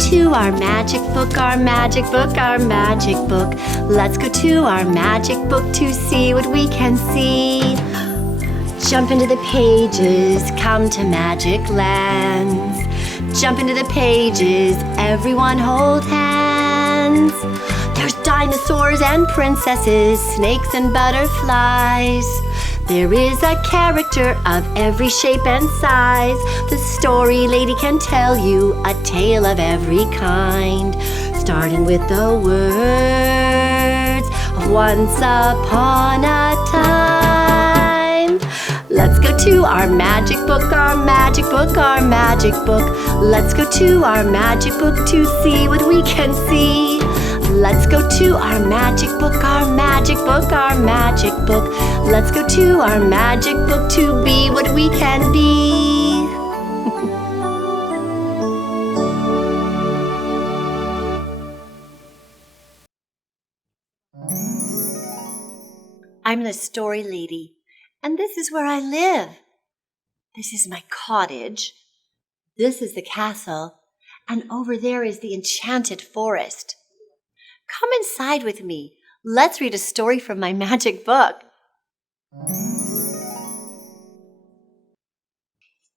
to our magic book, our magic book, our magic book. Let's go to our magic book to see what we can see. Jump into the pages, come to magic lands. Jump into the pages, everyone hold hands. There's dinosaurs and princesses, snakes and butterflies. There is a character of every shape and size. The story lady can tell you a tale of every kind, starting with the words of once upon a time. Let's go to our magic book, our magic book, our magic book. Let's go to our magic book to see what we can see. Let's go to our magic book, our magic book, our magic book. Let's go to our magic book to be what we can be. I'm the story lady, and this is where I live. This is my cottage. This is the castle, and over there is the enchanted forest. Come inside with me. Let's read a story from my magic book.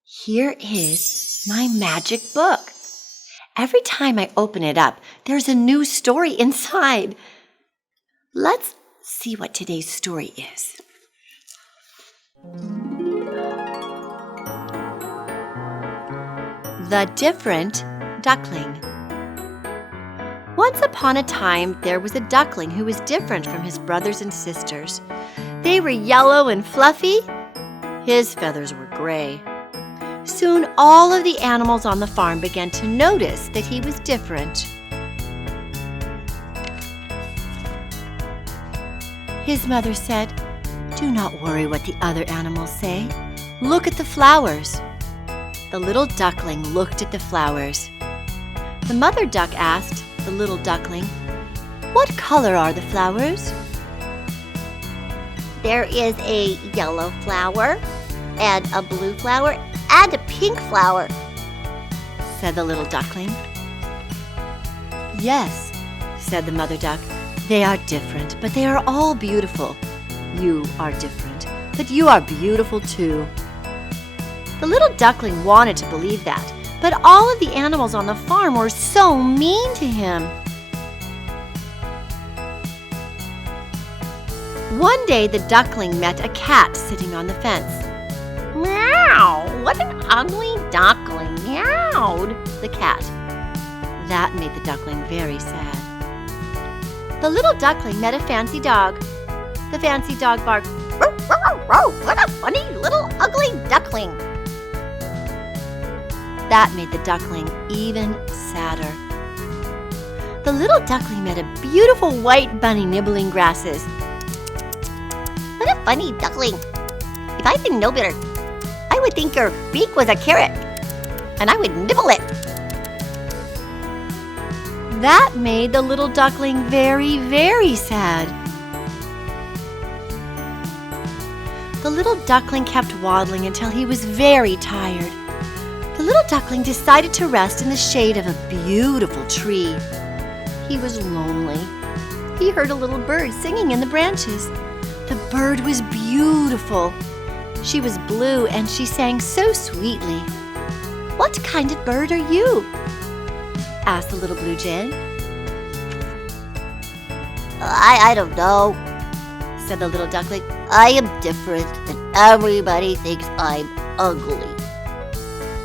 Here is my magic book. Every time I open it up, there's a new story inside. Let's see what today's story is. The Different Duckling. Once upon a time, there was a duckling who was different from his brothers and sisters. They were yellow and fluffy. His feathers were gray. Soon, all of the animals on the farm began to notice that he was different. His mother said, "Do not worry what the other animals say. Look at the flowers." The little duckling looked at the flowers. The mother duck asked the little duckling, "What color are the flowers?" "There is a yellow flower, and a blue flower, and a pink flower," said the little duckling. "Yes," said the mother duck, "they are different, but they are all beautiful. You are different, but you are beautiful too." The little duckling wanted to believe that, but all of the animals on the farm were so mean to him. One day, the duckling met a cat sitting on the fence. "Meow, what an ugly duckling," meowed the cat. That made the duckling very sad. The little duckling met a fancy dog. The fancy dog barked, "Row, row, row, what a funny little ugly duckling." That made the duckling even sadder. The little duckling met a beautiful white bunny nibbling grasses. "What a funny duckling. If I didn't know better, I would think your beak was a carrot, and I would nibble it." That made the little duckling very, very sad. The little duckling kept waddling until he was very tired. The little duckling decided to rest in the shade of a beautiful tree. He was lonely. He heard a little bird singing in the branches. The bird was beautiful. She was blue and she sang so sweetly. "What kind of bird are you?" asked the little blue jay. I don't know," said the little duckling. "I am different, and everybody thinks I'm ugly."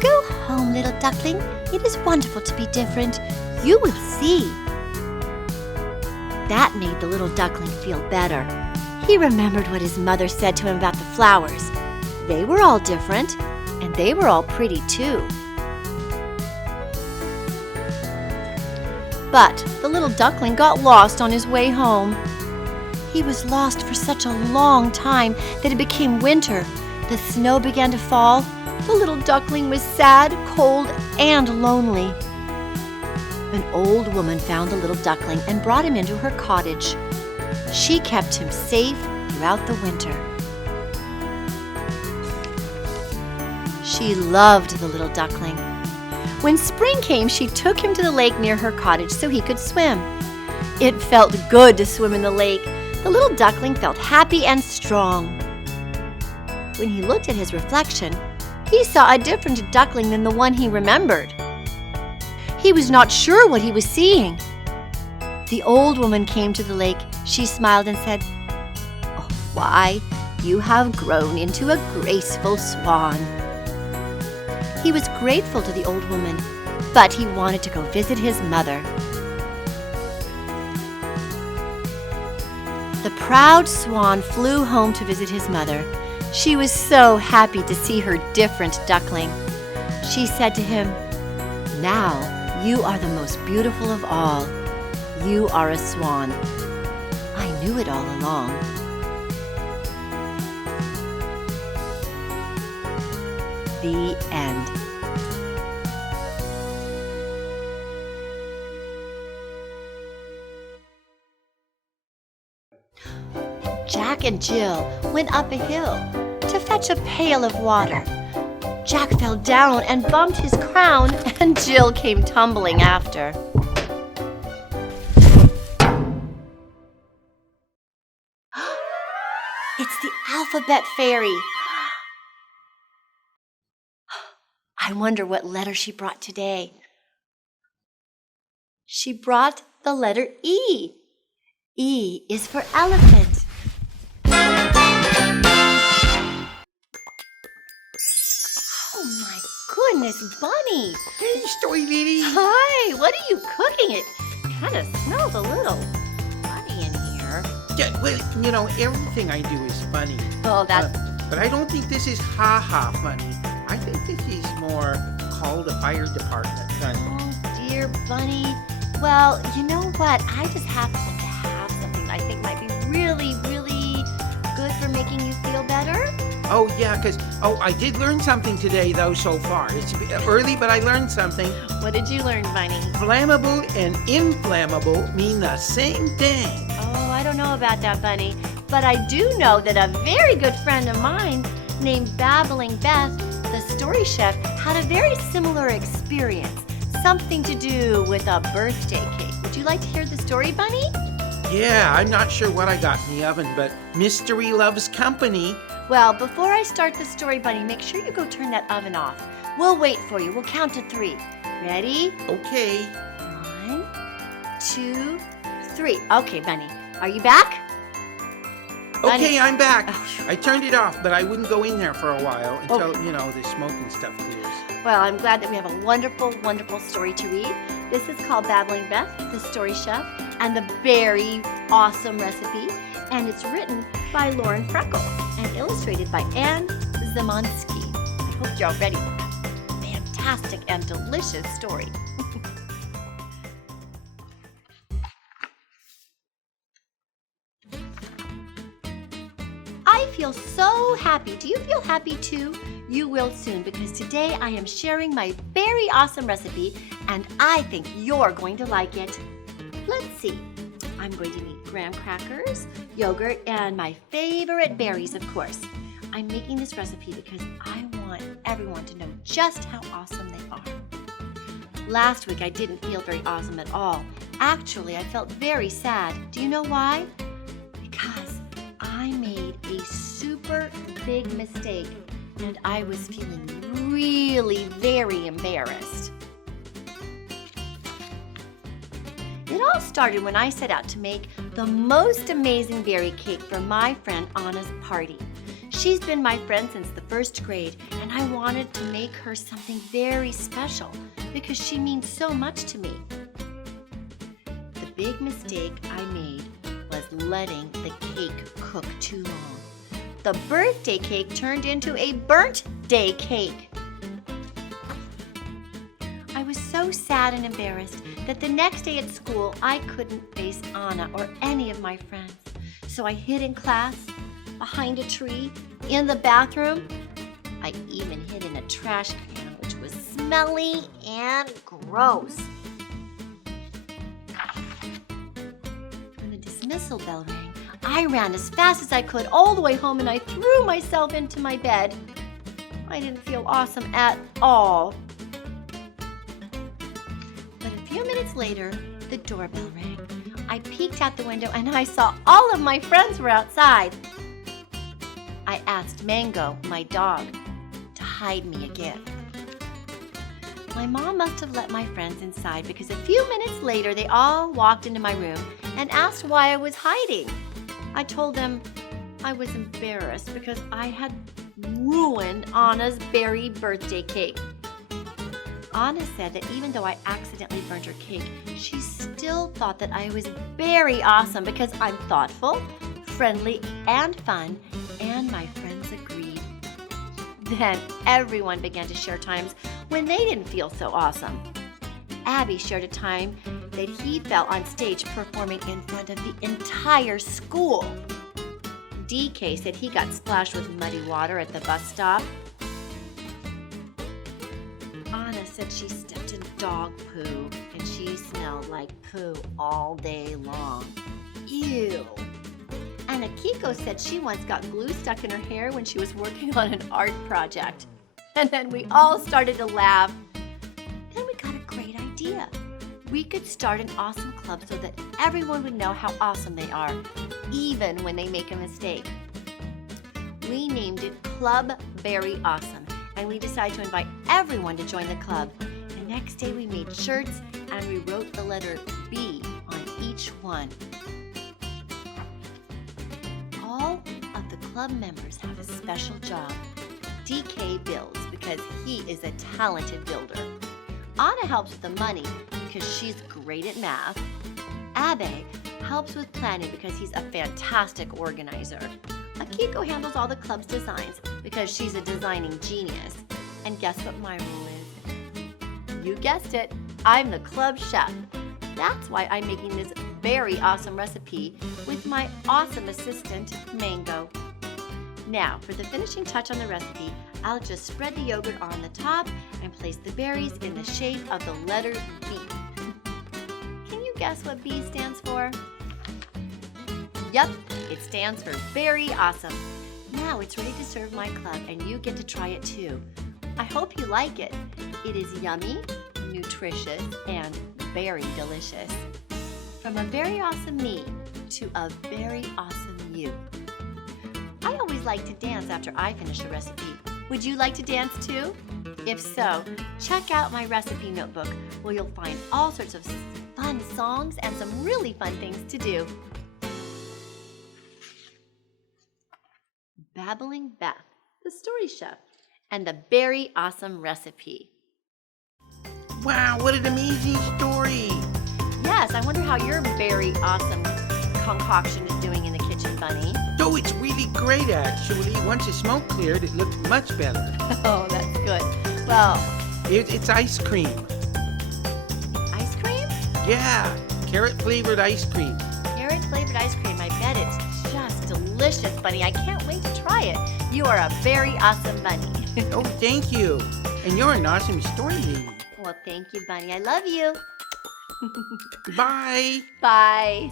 "Go home, little duckling. It is wonderful to be different. You will see." That made the little duckling feel better. He remembered what his mother said to him about the flowers. They were all different, and they were all pretty too. But the little duckling got lost on his way home. He was lost for such a long time that it became winter. The snow began to fall. The little duckling was sad, cold, and lonely. An old woman found the little duckling and brought him into her cottage. She kept him safe throughout the winter. She loved the little duckling. When spring came, she took him to the lake near her cottage so he could swim. It felt good to swim in the lake. The little duckling felt happy and strong. When he looked at his reflection, he saw a different duckling than the one he remembered. He was not sure what he was seeing. The old woman came to the lake. She smiled and said, "Oh, why, you have grown into a graceful swan." He was grateful to the old woman, but he wanted to go visit his mother. The proud swan flew home to visit his mother. She was so happy to see her different duckling. She said to him, "Now you are the most beautiful of all. You are a swan. I knew it all along." The end. Jack and Jill went up a hill to fetch a pail of water. Jack fell down and bumped his crown, and Jill came tumbling after. It's the alphabet fairy. I wonder what letter she brought today. She brought the letter E. E is for elephant. Oh my goodness, Bunny! Hey, Storyladys! Hi, what are you cooking? It kind of smells a little funny in here. Yeah, well, you know, everything I do is funny. Oh, that's... But I don't think this is ha-ha funny. I think this is more call the fire department funny. Oh, dear Bunny. Well, you know what? I just happen to have something that I think might be really, really good for making you feel better. Oh, yeah, because, I did learn something today, though, so far. It's a bit early, but I learned something. What did you learn, Bunny? Flammable and inflammable mean the same thing. Oh, I don't know about that, Bunny. But I do know that a very good friend of mine named Babbling Beth, the story chef, had a very similar experience. Something to do with a birthday cake. Would you like to hear the story, Bunny? Yeah, I'm not sure what I got in the oven, but mystery loves company. Well, before I start the story, Bunny, make sure you go turn that oven off. We'll wait for you. We'll count to 3. Ready? Okay. 1, 2, 3. Okay, Bunny. Are you back? Okay, Bunny. I'm back. Oh, phew. I turned it off, but I wouldn't go in there for a while until, the smoke and stuff clears. Well, I'm glad that we have a wonderful, wonderful story to read. This is called Babbling Beth, the Story Chef, and the very awesome recipe. And it's written by Lauren Freckles and illustrated by Anne Zemansky. I hope you're all ready for a fantastic and delicious story. I feel so happy. Do you feel happy too? You will soon, because today I am sharing my very awesome recipe and I think you're going to like it. Let's see. I'm going to need graham crackers, yogurt, and my favorite berries, of course. I'm making this recipe because I want everyone to know just how awesome they are. Last week I didn't feel very awesome at all. Actually, I felt very sad. Do you know why? Because I made a super big mistake and I was feeling really very embarrassed. It all started when I set out to make the most amazing berry cake for my friend Anna's party. She's been my friend since the 1st grade, and I wanted to make her something very special because she means so much to me. The big mistake I made was letting the cake cook too long. The birthday cake turned into a burnt day cake. I was so sad and embarrassed that the next day at school I couldn't face Anna or any of my friends. So I hid in class, behind a tree, in the bathroom. I even hid in a trash can, which was smelly and gross. When the dismissal bell rang, I ran as fast as I could all the way home and I threw myself into my bed. I didn't feel awesome at all. few minutes later, the doorbell rang. I peeked out the window and I saw all of my friends were outside. I asked Mango, my dog, to hide me again. My mom must have let my friends inside because a few minutes later they all walked into my room and asked why I was hiding. I told them I was embarrassed because I had ruined Anna's berry birthday cake. Anna said that even though I accidentally burned her cake, she still thought that I was very awesome because I'm thoughtful, friendly, and fun, and my friends agreed. Then everyone began to share times when they didn't feel so awesome. Abby shared a time that he fell on stage performing in front of the entire school. DK said he got splashed with muddy water at the bus stop. Anna said she stepped in dog poo and she smelled like poo all day long. Ew. And Akiko said she once got glue stuck in her hair when she was working on an art project. And then we all started to laugh. Then we got a great idea. We could start an awesome club so that everyone would know how awesome they are, even when they make a mistake. We named it Club Very Awesome, and we decided to invite everyone to join the club. The next day we made shirts and we wrote the letter B on each one. All of the club members have a special job. DK builds because he is a talented builder. Anna helps with the money because she's great at math. Abe helps with planning because he's a fantastic organizer. Akiko handles all the club's designs because she's a designing genius. And guess what my role is? You guessed it, I'm the club chef. That's why I'm making this very awesome recipe with my awesome assistant, Mango. Now, for the finishing touch on the recipe, I'll just spread the yogurt on the top and place the berries in the shape of the letter B. Can you guess what B stands for? Yup, it stands for very awesome. Now it's ready to serve my club and you get to try it too. I hope you like it. It is yummy, nutritious, and very delicious. From a very awesome me to a very awesome you. I always like to dance after I finish a recipe. Would you like to dance too? If so, check out my recipe notebook where you'll find all sorts of fun songs and some really fun things to do. Babbling Beth, the story chef, and the very awesome recipe. Wow, what an amazing story. Yes, I wonder how your very awesome concoction is doing in the kitchen, Bunny. Oh, it's really great, actually. Once the smoke cleared, it looked much better. Oh, that's good. Well, It's ice cream. ice cream? Yeah, carrot-flavored ice cream. Carrot-flavored ice cream. I bet it's just delicious, Bunny. I can't wait to try it. You are a very awesome bunny. Oh, thank you. And you're an awesome story lady. Well, thank you, Bunny. I love you. Bye. Bye.